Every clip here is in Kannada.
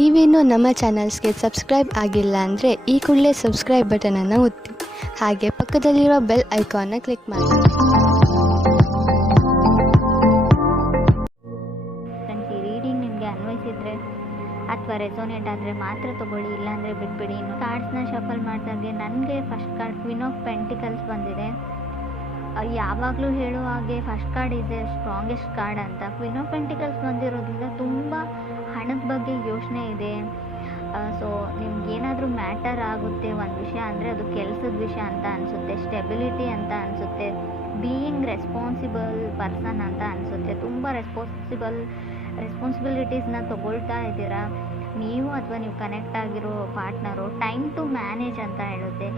ನೀವೇನೂ ನಮ್ಮ ಚಾನಲ್ಸ್ಗೆ ಸಬ್ಸ್ಕ್ರೈಬ್ ಆಗಿಲ್ಲ ಅಂದರೆ ಈ ಕೂಡಲೇ ಸಬ್ಸ್ಕ್ರೈಬ್ ಬಟನನ್ನು ಒತ್ತಿ ಹಾಗೆ ಪಕ್ಕದಲ್ಲಿರುವ ಬೆಲ್ ಐಕಾನ್ನ ಕ್ಲಿಕ್ ಮಾಡಿ. ಈ ರೀಡಿಂಗ್ ನಿಮಗೆ ಅನ್ವಯಿಸಿದ್ರೆ ಅಥವಾ ರೆಸೋನೇಟ್ ಆದರೆ ಮಾತ್ರ ತೊಗೊಳ್ಳಿ, ಇಲ್ಲಾಂದರೆ ಬಿಟ್ಬಿಡಿ. ಇನ್ನು ಕಾರ್ಡ್ಸ್ನ ಶಫಲ್ ಮಾಡ್ದಾಗೆ ನನಗೆ first card queen of pentacles ಬಂದಿದೆ. ಯಾವಾಗಲೂ ಹೇಳುವ ಹಾಗೆ first card is A strongest card ಅಂತ. ಕ್ವೀನ್ ಆಫ್ ಪೆಂಟಿಕಲ್ಸ್ ಬಂದಿರೋದ್ರಿಂದ ತುಂಬ ಹಣದ ಬಗ್ಗೆ ಯೋಚನೆ ಇದೆ. ಸೊ ನಿಮ್ಗೇನಾದರೂ ಮ್ಯಾಟರ್ ಆಗುತ್ತೆ ಒಂದು ವಿಷಯ ಅಂದರೆ ಅದು ಕೆಲಸದ ವಿಷಯ ಅಂತ ಅನಿಸುತ್ತೆ, ಸ್ಟೆಬಿಲಿಟಿ ಅಂತ ಅನಿಸುತ್ತೆ, ಬೀಯಿಂಗ್ ರೆಸ್ಪಾನ್ಸಿಬಲ್ ಪರ್ಸನ್ ಅಂತ ಅನಿಸುತ್ತೆ. ತುಂಬ ರೆಸ್ಪಾನ್ಸಿಬಿಲಿಟೀಸ್ನ ತೊಗೊಳ್ತಾ ಇದ್ದೀರಾ ನೀವು ಅಥವಾ ನೀವು ಕನೆಕ್ಟ್ ಆಗಿರೋ ಪಾರ್ಟ್ನರು. ಟೈಮ್ ಟು ಮ್ಯಾನೇಜ್ ಅಂತ ಹೇಳುತ್ತೆ.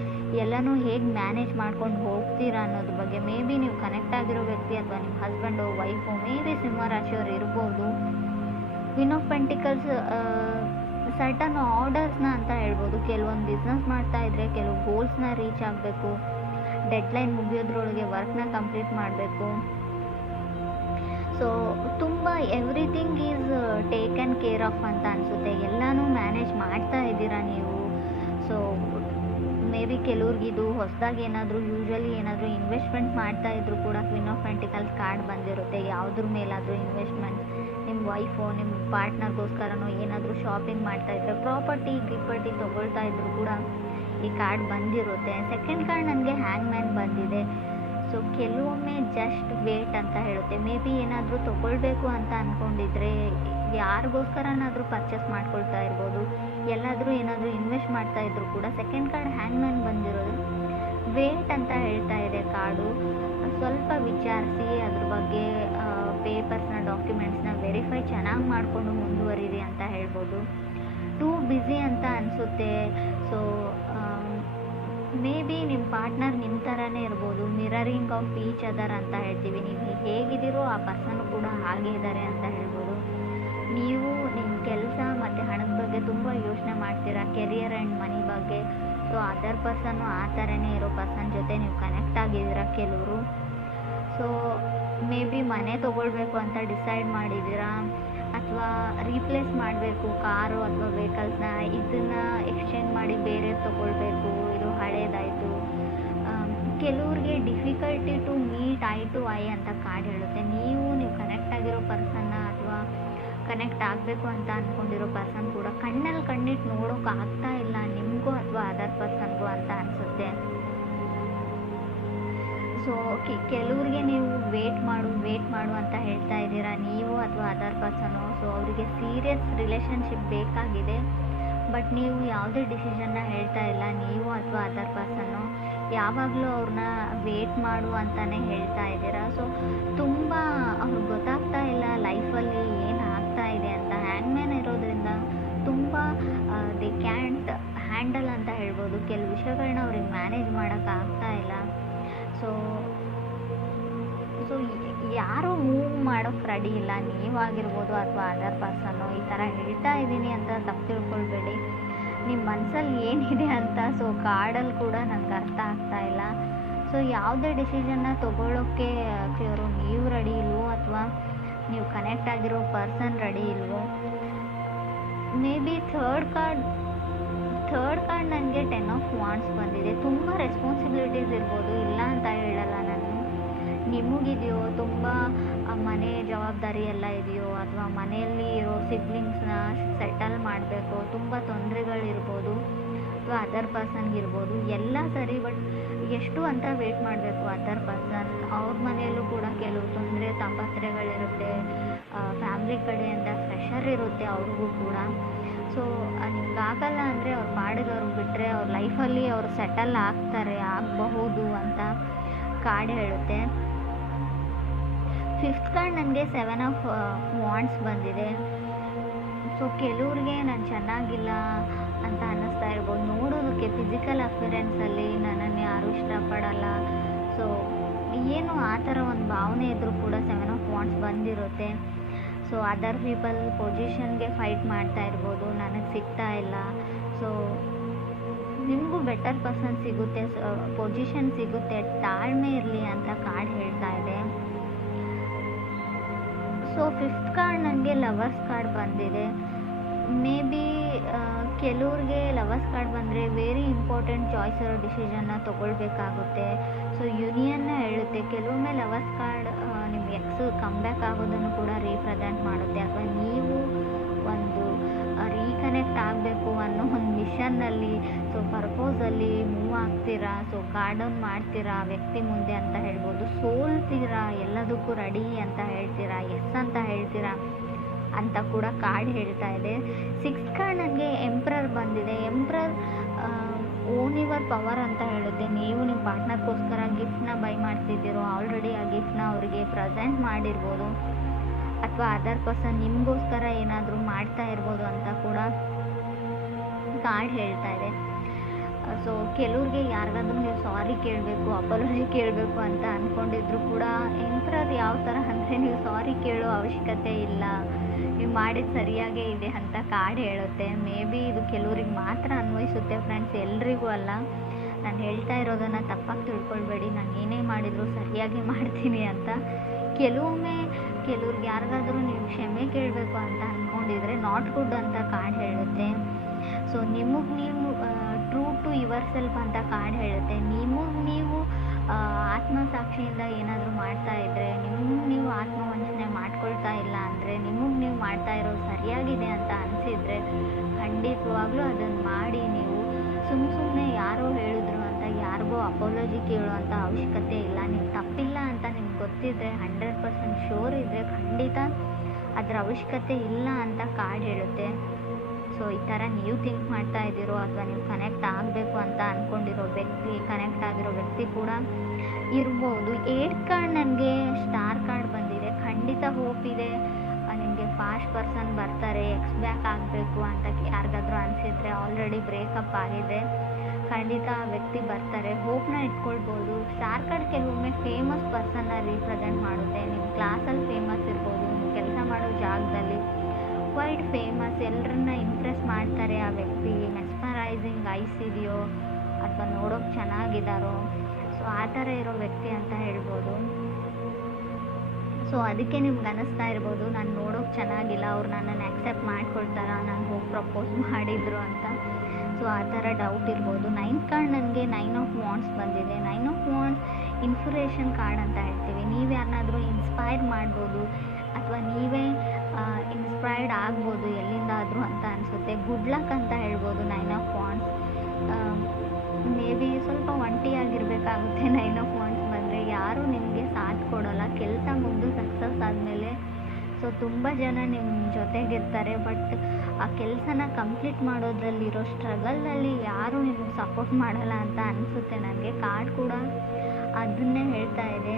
ಎಲ್ಲನೂ ಹೇಗೆ ಮ್ಯಾನೇಜ್ ಮಾಡ್ಕೊಂಡು ಹೋಗ್ತೀರಾ ಅನ್ನೋದ್ರ ಬಗ್ಗೆ. ಮೇ ಬಿ ನೀವು ಕನೆಕ್ಟ್ ಆಗಿರೋ ವ್ಯಕ್ತಿ ಅಥವಾ ನಿಮ್ಮ ಹಸ್ಬೆಂಡು ವೈಫು ಮೇ ಬಿ ಸಿಂಹ ರಾಶಿಯವರು ಇರ್ಬೋದು. ಕ್ವೀನ್ ಆಫ್ ಪೆಂಟಿಕಲ್ಸ್ ಸರ್ಟನ್ ಆರ್ಡರ್ಸ್ನ ಅಂತ ಹೇಳ್ಬೋದು. ಕೆಲವೊಂದು ಬಿಸ್ನೆಸ್ ಮಾಡ್ತಾ ಇದ್ರೆ ಕೆಲವು ಗೋಲ್ಸ್ನ ರೀಚ್ ಆಗಬೇಕು, ಡೆಡ್ಲೈನ್ ಮುಗಿಯೋದ್ರೊಳಗೆ ವರ್ಕ್ನ ಕಂಪ್ಲೀಟ್ ಮಾಡಬೇಕು. ಸೊ ತುಂಬ everything is taken care of ಅಂತ ಅನಿಸುತ್ತೆ. ಎಲ್ಲನೂ ಮ್ಯಾನೇಜ್ ಮಾಡ್ತಾ ಇದ್ದೀರಾ ನೀವು. ಸೊ ಮೇ ಬಿ ಕೆಲವ್ರಿಗಿದು ಹೊಸದಾಗಿ ಯೂಶ್ವಲಿ ಏನಾದರೂ ಇನ್ವೆಸ್ಟ್ಮೆಂಟ್ ಮಾಡ್ತಾ ಇದ್ರು ಕೂಡ ಕ್ವೀನ್ ಆಫ್ ಪೆಂಟಿಕಲ್ಸ್ ಕಾರ್ಡ್ ಬಂದಿರುತ್ತೆ. ಯಾವುದ್ರ ಮೇಲಾದರೂ ಇನ್ವೆಸ್ಟ್ಮೆಂಟ್, ನಿಮ್ಮ ವೈಫು ನಿಮ್ಮ ಪಾರ್ಟ್ನರ್ಗೋಸ್ಕರನೋ ಏನಾದರೂ ಶಾಪಿಂಗ್ ಮಾಡ್ತಾ ಇದ್ರೆ, ಗಿಪ್ಪರ್ಟಿ ತೊಗೊಳ್ತಾ ಇದ್ರು ಕೂಡ ಈ ಕಾರ್ಡ್ ಬಂದಿರುತ್ತೆ. ಸೆಕೆಂಡ್ ಕಾರ್ಡ್ ನನಗೆ ಹ್ಯಾಂಗ್ ಮ್ಯಾನ್ ಬಂದಿದೆ. ಸೊ ಕೆಲವೊಮ್ಮೆ ಜಸ್ಟ್ ವೇಟ್ ಅಂತ ಹೇಳುತ್ತೆ. ಮೇ ಬಿ ಏನಾದರೂ ತೊಗೊಳ್ಬೇಕು ಅಂತ ಅಂದ್ಕೊಂಡಿದ್ರೆ, ಯಾರಿಗೋಸ್ಕರನಾದರೂ ಪರ್ಚೇಸ್ ಮಾಡ್ಕೊಳ್ತಾ ಇರ್ಬೋದು, ಎಲ್ಲಾದರೂ ಏನಾದರೂ ಇನ್ವೆಸ್ಟ್ ಮಾಡ್ತಾ ಇದ್ರು ಕೂಡ ಸೆಕೆಂಡ್ ಕಾರ್ಡ್ ಹ್ಯಾಂಗ್ ಮ್ಯಾನ್ ಬಂದಿರೋದು ವೇಟ್ ಅಂತ ಹೇಳ್ತಾ ಇದೆ ಕಾರ್ಡು. ಸ್ವಲ್ಪ ವಿಚಾರಿಸಿ ಅದ್ರ ಬಗ್ಗೆ ಪೇಪರ್ಸ್ನ ಡಾಕ್ಯುಮೆಂಟ್ಸ್ನ ವೆರಿಫೈ ಚೆನ್ನಾಗಿ ಮಾಡಿಕೊಂಡು ಮುಂದುವರಿರಿ ಅಂತ ಹೇಳ್ಬೋದು. ಟೂ ಬ್ಯುಸಿ ಅಂತ ಅನಿಸುತ್ತೆ. ಸೊ ಮೇ ಬಿ ನಿಮ್ಮ ಪಾರ್ಟ್ನರ್ ನಿಮ್ಮ ಥರನೇ ಇರ್ಬೋದು. ಮಿರರಿಂಗ್ ಆಫ್ ಈಚ್ ಅದರ್ ಅಂತ ಹೇಳ್ತೀವಿ. ನೀವು ಹೇಗಿದ್ದೀರೋ ಆ ಪರ್ಸನ್ ಕೂಡ ಹಾಗೆ ಇದ್ದಾರೆ ಅಂತ ಹೇಳ್ಬೋದು. ನೀವು ನಿಮ್ಮ ಕೆಲಸ ಮತ್ತು ಹಣದ ಬಗ್ಗೆ ತುಂಬ ಯೋಚನೆ ಮಾಡ್ತೀರಾ, ಕೆರಿಯರ್ ಆ್ಯಂಡ್ ಮನಿ ಬಗ್ಗೆ. ಸೊ ಅದರ್ ಪರ್ಸನ್ನು ಆ ಥರನೇ ಇರೋ ಪರ್ಸನ್ ಜೊತೆ ನೀವು ಕನೆಕ್ಟ್ ಆಗಿದ್ದೀರಾ ಕೆಲವರು. ಸೊ ಮೇ ಬಿ ಮನೆ ತೊಗೊಳ್ಬೇಕು ಅಂತ ಡಿಸೈಡ್ ಮಾಡಿದ್ದೀರಾ, ಅಥವಾ ರೀಪ್ಲೇಸ್ ಮಾಡಬೇಕು ಕಾರು ಅಥವಾ ವೆಹಿಕಲ್ಸ್ನ, ಇದನ್ನು ಎಕ್ಸ್ಚೇಂಜ್ ಮಾಡಿ ಬೇರೆ ತೊಗೊಳ್ಬೇಕು, ಇದು ಹಳೇದಾಯಿತು. ಕೆಲವ್ರಿಗೆ difficulty to meet eye to eye ಅಂತ ಕಾರ್ಡ್ ಹೇಳುತ್ತೆ. ನೀವು ಕನೆಕ್ಟ್ ಆಗಿರೋ ಪರ್ಸನ್ನ ಅಥವಾ ಕನೆಕ್ಟ್ ಆಗಬೇಕು ಅಂತ ಅಂದ್ಕೊಂಡಿರೋ ಪರ್ಸನ್ ಕೂಡ ಕಣ್ಣಲ್ಲಿ ಕಣ್ಣಿಟ್ಟು ನೋಡೋಕೆ ಆಗ್ತಾ ಇಲ್ಲ ನಿಮಗೂ ಅಥವಾ ಅದರ್ ಪರ್ಸನ್ಗೂ ಅಂತ ಅನಿಸುತ್ತೆ. ಸೊ ಕೆಲವ್ರಿಗೆ ನೀವು ವೇಟ್ ಮಾಡು ಅಂತ ಹೇಳ್ತಾ ಇದ್ದೀರಾ ನೀವು ಅಥವಾ ಅದರ್ ಪರ್ಸನು. ಸೊ ಅವರಿಗೆ ಸೀರಿಯಸ್ ರಿಲೇಷನ್ಶಿಪ್ ಬೇಕಾಗಿದೆ, ಬಟ್ ನೀವು ಯಾವುದೇ ಡಿಸಿಷನ್ನ ಹೇಳ್ತಾ ಇಲ್ಲ ನೀವು ಅಥವಾ ಅದರ್ ಪರ್ಸನ್ನು. ಯಾವಾಗಲೂ ಅವ್ರನ್ನ ವೇಟ್ ಮಾಡು ಅಂತಲೇ ಹೇಳ್ತಾ ಇದ್ದೀರಾ. ಸೊ ತುಂಬ ಅವ್ರಿಗೆ ಗೊತ್ತಾಗ್ತಾ ಇಲ್ಲ ಲೈಫಲ್ಲಿ ಏನು ಆಗ್ತಾ ಇದೆ ಅಂತ. ಹ್ಯಾಂಗ್ ಮ್ಯಾನ್ ಇರೋದ್ರಿಂದ ತುಂಬ ದೇ ಕ್ಯಾಂಟ್ ಹ್ಯಾಂಡಲ್ ಅಂತ ಹೇಳ್ಬೋದು. ಕೆಲವು ವಿಷಯಗಳನ್ನ ಅವ್ರಿಗೆ ಮ್ಯಾನೇಜ್ ಮಾಡೋಕ್ಕಾಗ್ತಾ ಇಲ್ಲ. ಸೊ ಯಾರೂ ಮೂವ್ ಮಾಡೋಕ್ಕೆ ರೆಡಿ ಇಲ್ಲ, ನೀವಾಗಿರ್ಬೋದು ಅಥವಾ ಅದರ್ ಪರ್ಸನ್ನು. ಈ ಥರ ಹೇಳ್ತಾ ಇದ್ದೀನಿ ಅಂತ ತಪ್ಪು ತಿಳ್ಕೊಳ್ಬೇಡಿ, ನಿಮ್ಮ ಮನಸ್ಸಲ್ಲಿ ಏನಿದೆ ಅಂತ. ಸೊ ಕಾರ್ಡಲ್ಲಿ ಕೂಡ ನನಗೆ ಅರ್ಥ ಆಗ್ತಾ ಇಲ್ಲ. ಸೊ ಯಾವುದೇ ಡಿಸಿಷನ್ನ ತೊಗೊಳ್ಳೋಕ್ಕೆ ನೀವು ರೆಡಿ ಇಲ್ವೋ ಅಥವಾ ನೀವು ಕನೆಕ್ಟ್ ಆಗಿರೋ ಪರ್ಸನ್ ರೆಡಿ ಇಲ್ವೋ. ಮೇ ಬಿ ಥರ್ಡ್ ಕಾರ್ಡ್ ನನಗೆ 10 ಆಫ್ ವಾಂಡ್ಸ್ ಬಂದಿದೆ. ತುಂಬ ರೆಸ್ಪಾನ್ಸಿಬಿಲಿಟೀಸ್ ಇರ್ಬೋದು, ಇಲ್ಲ ಅಂತ ಹೇಳಲ್ಲ ನಾನು. ನಿಮಗಿದೆಯೋ ತುಂಬ ಮನೆ ಜವಾಬ್ದಾರಿ ಎಲ್ಲ ಇದೆಯೋ, ಅಥವಾ ಮನೆಯಲ್ಲಿ ಇರೋ ಸಿಬ್ಲಿಂಗ್ಸ್ನ ಸೆಟಲ್ ಮಾಡಬೇಕು, ತುಂಬ ತೊಂದರೆಗಳಿರ್ಬೋದು, ಅಥವಾ ಅದರ್ ಪರ್ಸನ್ಗಿರ್ಬೋದು, ಎಲ್ಲ ಸರಿ. ಬಟ್ ಎಷ್ಟು ಅಂತ ವೇಟ್ ಮಾಡಬೇಕು ಅದರ್ ಪರ್ಸನ್. ಅವ್ರ ಮನೆಯಲ್ಲೂ ಕೂಡ ಕೆಲವು ತೊಂದರೆ ತಾಪತ್ರೆಗಳಿರುತ್ತೆ, ಫ್ಯಾಮ್ಲಿ ಕಡೆಯಿಂದ ಪ್ರೆಷರ್ ಇರುತ್ತೆ ಅವ್ರಿಗೂ ಕೂಡ. ಸೊ ನಿಮ್ಗಾಗಲ್ಲ ಅಂದರೆ ಅವ್ರ ಪಾಡಿಗೆ ಅವ್ರಿಗೆ ಬಿಟ್ಟರೆ ಅವ್ರ ಲೈಫಲ್ಲಿ ಅವರು ಸೆಟಲ್ ಆಗಬಹುದು ಅಂತ ಕಾರ್ಡ್ ಹೇಳುತ್ತೆ. ಫಿಫ್ತ್ ಕಾರ್ಡ್ ನನಗೆ 7 ಆಫ್ ವಾಂಡ್ಸ್ ಬಂದಿದೆ. ಸೊ ಕೆಲವ್ರಿಗೆ ನಾನು ಚೆನ್ನಾಗಿಲ್ಲ ಅಂತ ಅನ್ನಿಸ್ತಾ ಇರ್ಬೋದು. ನೋಡೋದಕ್ಕೆ ಫಿಸಿಕಲ್ ಅಪಿಯರೆನ್ಸಲ್ಲಿ ನನ್ನನ್ನು ಯಾರೂ ಇಷ್ಟಪಡಲ್ಲ, ಸೊ ಏನು ಆ ಥರ ಒಂದು ಭಾವನೆ ಇದ್ದರೂ ಕೂಡ 7 ಆಫ್ ವಾಂಡ್ಸ್ ಬಂದಿರುತ್ತೆ. ಸೊ ಅದರ್ ಪೀಪಲ್ ಪೊಸಿಷನ್ಗೆ ಫೈಟ್ ಮಾಡ್ತಾ ಇರ್ಬೋದು, ನನಗೆ ಸಿಗ್ತಾ ಇಲ್ಲ. ಸೊ ನಿಮಗೂ ಬೆಟರ್ ಪರ್ಸನ್ ಸಿಗುತ್ತೆ, ಪೊಸಿಷನ್ ಸಿಗುತ್ತೆ, ತಾಳ್ಮೆ ಇರಲಿ ಅಂತ ಕಾರ್ಡ್ ಹೇಳ್ತಾ ಇದೆ. ಸೊ ಫಿಫ್ತ್ ಕಾರ್ಡ್ ನನಗೆ ಲವರ್ಸ್ ಕಾರ್ಡ್ ಬಂದಿದೆ. ಮೇ ಬಿ ಕೆಲವ್ರಿಗೆ ಲವರ್ಸ್ ಕಾರ್ಡ್ ಬಂದರೆ ವೆರಿ ಇಂಪಾರ್ಟೆಂಟ್ ಚಾಯ್ಸ್ ಇರೋ ಡಿಸಿಷನ್ನ ತೊಗೊಳ್ಬೇಕಾಗುತ್ತೆ. ಸೊ ಯೂನಿಯನ್ನ ಹೇಳುತ್ತೆ. ಕೆಲವೊಮ್ಮೆ ಲವರ್ಸ್ ಕಾರ್ಡ್ ನಿಮ್ಮ ಎಕ್ಸ್ ಕಮ್ಬ್ಯಾಕ್ ಆಗೋದನ್ನು ಕೂಡ ರೀಪ್ರೆಸೆಂಟ್ ಮಾಡುತ್ತೆ, ಅಥವಾ ನೀವು ಒಂದು ರೀಕನೆಕ್ಟ್ ಆಗಬೇಕು ಅನ್ನೋ ಒಂದು ಮಿಷನ್ನಲ್ಲಿ, ಸೊ ಪರ್ಪೋಸಲ್ಲಿ ಮೂವ್ ಆಗ್ತೀರಾ. ಸೊ ಕಾರ್ಡ್ ಡೌನ್ ಮಾಡ್ತೀರಾ ವ್ಯಕ್ತಿ ಮುಂದೆ ಅಂತ ಹೇಳ್ಬೋದು. ಸೋಲ್ತೀರಾ, ಎಲ್ಲದಕ್ಕೂ ರೆಡಿ ಅಂತ ಹೇಳ್ತೀರಾ, ಎಸ್ ಅಂತ ಹೇಳ್ತೀರಾ ಅಂತ ಕೂಡ ಕಾರ್ಡ್ ಹೇಳ್ತಾ ಇದೆ. 6 ಕಾರ್ಡ್ ನನಗೆ ಎಂಪ್ರರ್ ಬಂದಿದೆ. ಎಂಪ್ರರ್ ಓನ್ ಯುವರ್ ಪವರ್ ಅಂತ ಹೇಳುತ್ತೆ. ನೀವು ನಿಮ್ಮ ಪಾರ್ಟ್ನರ್ಗೋಸ್ಕರ ಗಿಫ್ಟ್ನ ಬೈ ಮಾಡ್ತಿದ್ದೀರೋ, ಆಲ್ರೆಡಿ ಆ ಗಿಫ್ಟ್ನ ಅವರಿಗೆ ಪ್ರೆಸೆಂಟ್ ಮಾಡಿರ್ಬೋದು, ಅಥವಾ ಅದರ್ ಪರ್ಸನ್ ನಿಮಗೋಸ್ಕರ ಏನಾದರೂ ಮಾಡ್ತಾ ಇರ್ಬೋದು ಅಂತ ಕೂಡ ಕಾರ್ಡ್ ಹೇಳ್ತಾ ಇದೆ. ಸೊ ಕೆಲವ್ರಿಗೆ ಯಾರಿಗಾದ್ರೂ ನೀವು ಸಾರಿ ಕೇಳಬೇಕು, ಅಪಾಲಜಿ ಕೇಳಬೇಕು ಅಂತ ಅಂದ್ಕೊಂಡಿದ್ರು ಕೂಡ ಎಂಪ್ರರ್ ಯಾವ ಥರ ಅಂದರೆ ನೀವು ಸಾರಿ ಕೇಳೋ ಅವಶ್ಯಕತೆ ಇಲ್ಲ, ನೀವು ಮಾಡಿದ ಸರಿಯಾಗೇ ಇದೆ ಅಂತ ಕಾರ್ಡ್ ಹೇಳುತ್ತೆ. ಮೇ ಬಿ ಇದು ಕೆಲವ್ರಿಗೆ ಮಾತ್ರ ಅನ್ವಯಿಸುತ್ತೆ ಫ್ರೆಂಡ್ಸ್, ಎಲ್ರಿಗೂ ಅಲ್ಲ. ನಾನು ಹೇಳ್ತಾ ಇರೋದನ್ನು ತಪ್ಪಾಗಿ ತಿಳ್ಕೊಳ್ಬೇಡಿ, ನಾನು ಏನೇ ಮಾಡಿದರೂ ಸರಿಯಾಗಿ ಮಾಡ್ತೀನಿ ಅಂತ. ಕೆಲವ್ರಿಗೆ ಯಾರಿಗಾದ್ರೂ ನೀವು ಕ್ಷಮೆ ಕೇಳಬೇಕು ಅಂತ ಅಂದ್ಕೊಂಡಿದ್ರೆ ನಾಟ್ ಗುಡ್ ಅಂತ ಕಾರ್ಡ್ ಹೇಳುತ್ತೆ. ಸೊ ನಿಮಗೆ ನೀವು ಟ್ರೂ ಟು ಯುವರ್ ಸೆಲ್ಫ್ ಅಂತ ಕಾರ್ಡ್ ಹೇಳುತ್ತೆ. ನೀವು ಆತ್ಮಸಾಕ್ಷಿಯಿಂದ ಏನಾದರೂ ಮಾಡ್ತಾ ಇದ್ದರೆ, ನೀವು ಆತ್ಮವಂಚನೆ ಮಾಡ್ಕೊಳ್ತಾ ಇಲ್ಲ ಅಂದರೆ, ನಿಮಗೆ ನೀವು ಮಾಡ್ತಾ ಇರೋದು ಸರಿಯಾಗಿದೆ ಅಂತ ಅನಿಸಿದರೆ ಖಂಡಿತವಾಗ್ಲೂ ಅದನ್ನು ಮಾಡಿ. ನೀವು ಸುಮ್ಮನೆ ಯಾರೋ ಹೇಳಿದ್ರು ಅಂತ ಯಾರಿಗೋ ಅಪಾಲಜಿ ಕೇಳುವಂಥ ಅವಶ್ಯಕತೆ ಇಲ್ಲ. ನೀವು ತಪ್ಪಿಲ್ಲ ಅಂತ ನಿಮ್ಗೆ ಗೊತ್ತಿದ್ದರೆ, 100% ಶೋರ್ ಇದ್ದರೆ ಖಂಡಿತ ಅದರ ಅವಶ್ಯಕತೆ ಇಲ್ಲ ಅಂತ ಕಾರ್ಡ್ ಹೇಳುತ್ತೆ. ಸೊ ಈ ಥರ ನೀವು ಥಿಂಕ್ ಮಾಡ್ತಾ ಇದ್ದೀರೋ, ಅಥವಾ ನೀವು ಕನೆಕ್ಟ್ ಆಗಬೇಕು ಅಂತ ಅಂದ್ಕೊಂಡಿರೋ ವ್ಯಕ್ತಿ, ಕನೆಕ್ಟ್ ಆಗಿರೋ ವ್ಯಕ್ತಿ ಕೂಡ ಇರ್ಬೋದು. 8 ಕಾರ್ಡ್ ನನಗೆ ಸ್ಟಾರ್ ಕಾರ್ಡ್ ಬಂದಿದೆ. ಖಂಡಿತ ಹೋಪ್ ಇದೆ, ನಿಮಗೆ ಫಾಸ್ಟ್ ಪರ್ಸನ್ ಬರ್ತಾರೆ. ಎಕ್ಸ್ ಬ್ಯಾಕ್ ಆಗಬೇಕು ಅಂತ ಯಾರಿಗಾದ್ರೂ ಅನಿಸಿದರೆ, ಆಲ್ರೆಡಿ ಬ್ರೇಕಪ್ ಆಗಿದೆ, ಖಂಡಿತ ಆ ವ್ಯಕ್ತಿ ಬರ್ತಾರೆ. ಹೋಪ್ನ ಇಟ್ಕೊಳ್ಬೋದು. ಸ್ಟಾರ್ ಕಾರ್ಡ್ ಕೆಲವೊಮ್ಮೆ ಫೇಮಸ್ ಪರ್ಸನ್ನ ರೀಪ್ರೆಸೆಂಟ್ ಮಾಡುತ್ತೆ. ನಿಮ್ಮ ಕ್ಲಾಸಲ್ಲಿ ಫೇಮಸ್ ಇರ್ಬೋದು, ನೀವು ಕೆಲಸ ಮಾಡೋ ಜಾಗದಲ್ಲಿ ವೈಡ್ ಫೇಮಸ್, ಎಲ್ಲರನ್ನ ಇಂಪ್ರೆಸ್ ಮಾಡ್ತಾರೆ ಆ ವ್ಯಕ್ತಿ. ಮೆಸ್ಮರೈಸಿಂಗ್ ಐಸ್ ಇದೆಯೋ, ಅಥವಾ ನೋಡೋಕೆ ಚೆನ್ನಾಗಿದ್ದಾರೋ, ಸೊ ಆ ಥರ ಇರೋ ವ್ಯಕ್ತಿ ಅಂತ ಹೇಳ್ಬೋದು. ಸೊ ಅದಕ್ಕೆ ನಿಮ್ಗೆ ಅನ್ನಿಸ್ತಾ ಇರ್ಬೋದು, ನಾನು ನೋಡೋಕೆ ಚೆನ್ನಾಗಿಲ್ಲ, ಅವ್ರು ನನ್ನನ್ನು ಆ್ಯಕ್ಸೆಪ್ಟ್ ಮಾಡ್ಕೊಳ್ತಾರ, ನಾನು ಹೋಗಿ ಪ್ರಪೋಸ್ ಮಾಡಿದ್ರು ಅಂತ. ಸೊ ಆ ಥರ ಡೌಟ್ ಇರ್ಬೋದು. 9 ಕಾರ್ಡ್ ನನಗೆ 9 ಆಫ್ ವಾಂಡ್ಸ್ ಬಂದಿದೆ. 9 ಆಫ್ ವಾಂಡ್ಸ್ ಇನ್ಸ್ಪಿರೇಷನ್ ಕಾರ್ಡ್ ಅಂತ ಹೇಳ್ತೀವಿ. ನೀವು ಯಾರನ್ನಾದರೂ ಇನ್ಸ್ಪೈರ್ ಮಾಡ್ಬೋದು, ಅಥವಾ ನೀವೇ ಇನ್ಸ್ಪೈರ್ಡ್ ಆಗ್ಬೋದು ಎಲ್ಲಿಂದಾದರೂ ಅಂತ ಅನಿಸುತ್ತೆ. ಗುಡ್ ಲಕ್ ಅಂತ ಹೇಳ್ಬೋದು 9 ಆಫ್ ವಾಂಡ್ಸ್. ಮೇ ಬಿ ಸ್ವಲ್ಪ ಒಂಟಿಯಾಗಿರಬೇಕಾಗುತ್ತೆ 9 ಆಫ್ ವಾಂಡ್ಸ್ ಬಂದರೆ. ಯಾರೂ ನಿಮಗೆ ಸಾಥ್ ಕೊಡೋಲ್ಲ. ಕೆಲಸ ಮುಗಿದು ಸಕ್ಸಸ್ ಆದಮೇಲೆ ಸೊ ತುಂಬ ಜನ ನಿಮ್ಮ ಜೊತೆಗಿರ್ತಾರೆ, ಬಟ್ ಆ ಕೆಲಸನ ಕಂಪ್ಲೀಟ್ ಮಾಡೋದ್ರಲ್ಲಿರೋ ಸ್ಟ್ರಗಲ್ನಲ್ಲಿ ಯಾರೂ ನಿಮಗೆ ಸಪೋರ್ಟ್ ಮಾಡಲ್ಲ ಅಂತ ಅನಿಸುತ್ತೆ ನನಗೆ. ಕಾರ್ಡ್ ಕೂಡ ಅದನ್ನೇ ಹೇಳ್ತಾ ಇದೆ.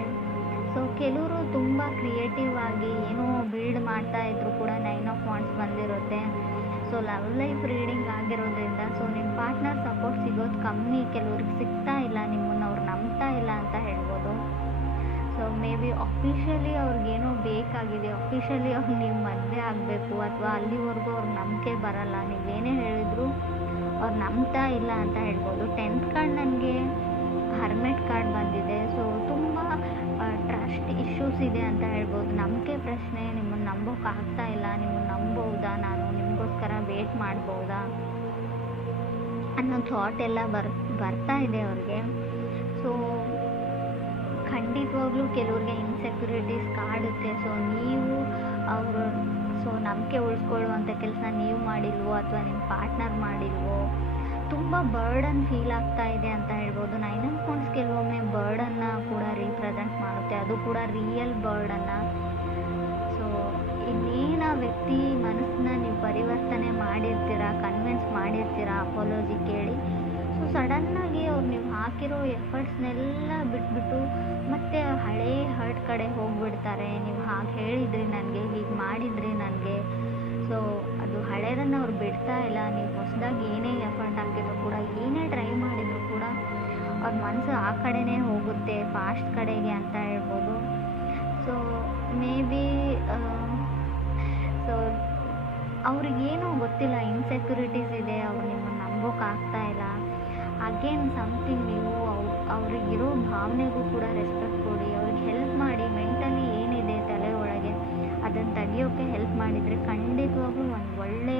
ಸೊ ಕೆಲವರು ತುಂಬ ಕ್ರಿಯೇಟಿವ್ ಆಗಿ ಏನೋ ಬಿಲ್ಡ್ ಮಾಡ್ತಾ ಇದ್ರು ಕೂಡ 9 ಆಫ್ ವಾಂಡ್ಸ್ ಬಂದಿರುತ್ತೆ. ಸೊ ಲವ್ ಲೈಫ್ ರೀಡಿಂಗ್ ಆಗಿರೋದ್ರಿಂದ ಸೊ ನಿಮ್ಮ ಪಾರ್ಟ್ನರ್ ಸಪೋರ್ಟ್ ಸಿಗೋದು ಕಮ್ಮಿ, ಕೆಲವ್ರಿಗೆ ಸಿಗ್ತಾ ಇಲ್ಲ, ನಿಮ್ಮನ್ನು ಅವ್ರು ನಂಬ್ತಾ ಇಲ್ಲ ಅಂತ ಹೇಳ್ಬೋದು. ಸೊ ಮೇ ಬಿ ಅಫಿಷಿಯಲಿ ಅವ್ರಿಗೇನೋ ಬೇಕಾಗಿದೆ, ಅಫಿಷಿಯಲಿ ಅವ್ರು ನೀವು ಮದುವೆ ಆಗಬೇಕು, ಅಥವಾ ಅಲ್ಲಿವರೆಗೂ ಅವ್ರಿಗೆ ನಂಬಿಕೆ ಬರಲ್ಲ, ನೀವೇನೇ ಹೇಳಿದ್ರು ಅವ್ರು ನಂಬ್ತಾ ಇಲ್ಲ ಅಂತ ಹೇಳ್ಬೋದು. 10th ಕಾರ್ಡ್ ನನಗೆ ಹರ್ಮೆಟ್ ಕಾರ್ಡ್ ಬಂದಿದೆ. ಸೊ ತುಂಬ ಟ್ರಸ್ಟ್ ಇಶ್ಯೂಸ್ ಇದೆ ಅಂತ ಹೇಳ್ಬೋದು. ನಂಬಿಕೆ ಪ್ರಶ್ನೆ, ನಿಮ್ಮನ್ನು ನಂಬೋಕ್ಕಾಗ್ತಾ ಇಲ್ಲ, ನಿಮ್ಮನ್ನು ನಂಬೋದಾ, ನಾನು ನಿಮಗೋಸ್ಕರ ವೇಟ್ ಮಾಡ್ಬೋದಾ ಅನ್ನೋ ಥಾಟ್ ಎಲ್ಲ ಬರ್ತಾ ಇದೆ ಅವ್ರಿಗೆ. ಸೊ ಖಂಡಿತವಾಗ್ಲೂ ಕೆಲವ್ರಿಗೆ ಇನ್ಸೆಕ್ಯೂರಿಟೀಸ್ ಕಾಡುತ್ತೆ. ಸೊ ನೀವು ಅವರು ನಂಬಿಕೆ ಉಳಿಸ್ಕೊಳ್ಳುವಂಥ ಕೆಲಸ ನೀವು ಮಾಡಿಲ್ವೋ, ಅಥವಾ ನಿಮ್ಮ ಪಾರ್ಟ್ನರ್ ಮಾಡಿಲ್ವೋ, ತುಂಬ ಬರ್ಡನ್ ಫೀಲ್ ಆಗ್ತಾ ಇದೆ ಅಂತ ಹೇಳ್ಬೋದು. 9 ಆಫ್ ವಾಂಡ್ಸ್ ಕೆಲವೊಮ್ಮೆ ಬರ್ಡನ್ನು ಕೂಡ ರೀಪ್ರೆಸೆಂಟ್ ಮಾಡುತ್ತೆ, ಅದು ಕೂಡ ರಿಯಲ್ ಬರ್ಡನ್ನು. ಸೊ ಇನ್ನೇನು ಆ ವ್ಯಕ್ತಿ ಮನಸ್ಸನ್ನ ನೀವು ಪರಿವರ್ತನೆ ಮಾಡಿರ್ತೀರ, ಕನ್ವಿನ್ಸ್ ಮಾಡಿರ್ತೀರ ಅಪಾಲಜಿ ಕೇಳಿ. ಸೊ ಸಡನ್ನಾಗಿ ಅವ್ರು ನೀವು ಹಾಕಿರೋ ಎಫರ್ಟ್ಸ್ನೆಲ್ಲ ಬಿಟ್ಬಿಟ್ಟು ಮತ್ತೆ ಹಳೇ ಹರ್ಟ್ ಕಡೆ ಹೋಗಿಬಿಡ್ತಾರೆ. ನೀವು ಹಾಗೆ ಹೇಳಿದ್ರಿ ನನಗೆ, ಹೀಗೆ ಮಾಡಿದ್ರಿ ನನಗೆ. ಸೊ ಅದು ಹಳೇದನ್ನು ಅವ್ರು ಬಿಡ್ತಾ ಇಲ್ಲ. ನೀವು ಹೊಸದಾಗಿ ಏನೇ ಎಫರ್ಟ್ ಹಾಕಿದ್ರು ಕೂಡ, ಏನೇ ಟ್ರೈ ಮಾಡಿದ್ರು ಕೂಡ ಅವ್ರ ಮನಸ್ಸು ಆ ಕಡೆನೇ ಹೋಗುತ್ತೆ, ಫಾಸ್ಟ್ ಕಡೆಗೆ ಅಂತ ಹೇಳ್ಬೋದು. ಸೊ ಮೇ ಬಿ ಸೊ ಅವ್ರಿಗೇನೋ ಗೊತ್ತಿಲ್ಲ, ಇನ್ಸೆಕ್ಯೂರಿಟೀಸ್ ಇದೆ, ಅವ್ರು ನಿಮ್ಮನ್ನು ನಂಬೋಕ್ಕಾಗ್ತಾ ಇಲ್ಲ. ಅಗೇನ್ ಸಮಥಿಂಗ್ ನೀವು ಅವ್ರಿಗಿರೋ ಭಾವನೆಗೂ ಕೂಡ ರೆಸ್ಪೆಕ್ಟ್ ಕೊಡಿ, ಅವ್ರಿಗೆ ಹೆಲ್ಪ್ ಮಾಡಿ. ಮೆಂಟಲಿ ಏನಿದೆ ತಲೆ ಒಳಗೆ ಅದನ್ನು ತೆಗಿಯೋಕ್ಕೆ ಹೆಲ್ಪ್ ಮಾಡಿದರೆ ಖಂಡಿತವಾಗ್ಲೂ ಒಂದು ಒಳ್ಳೆ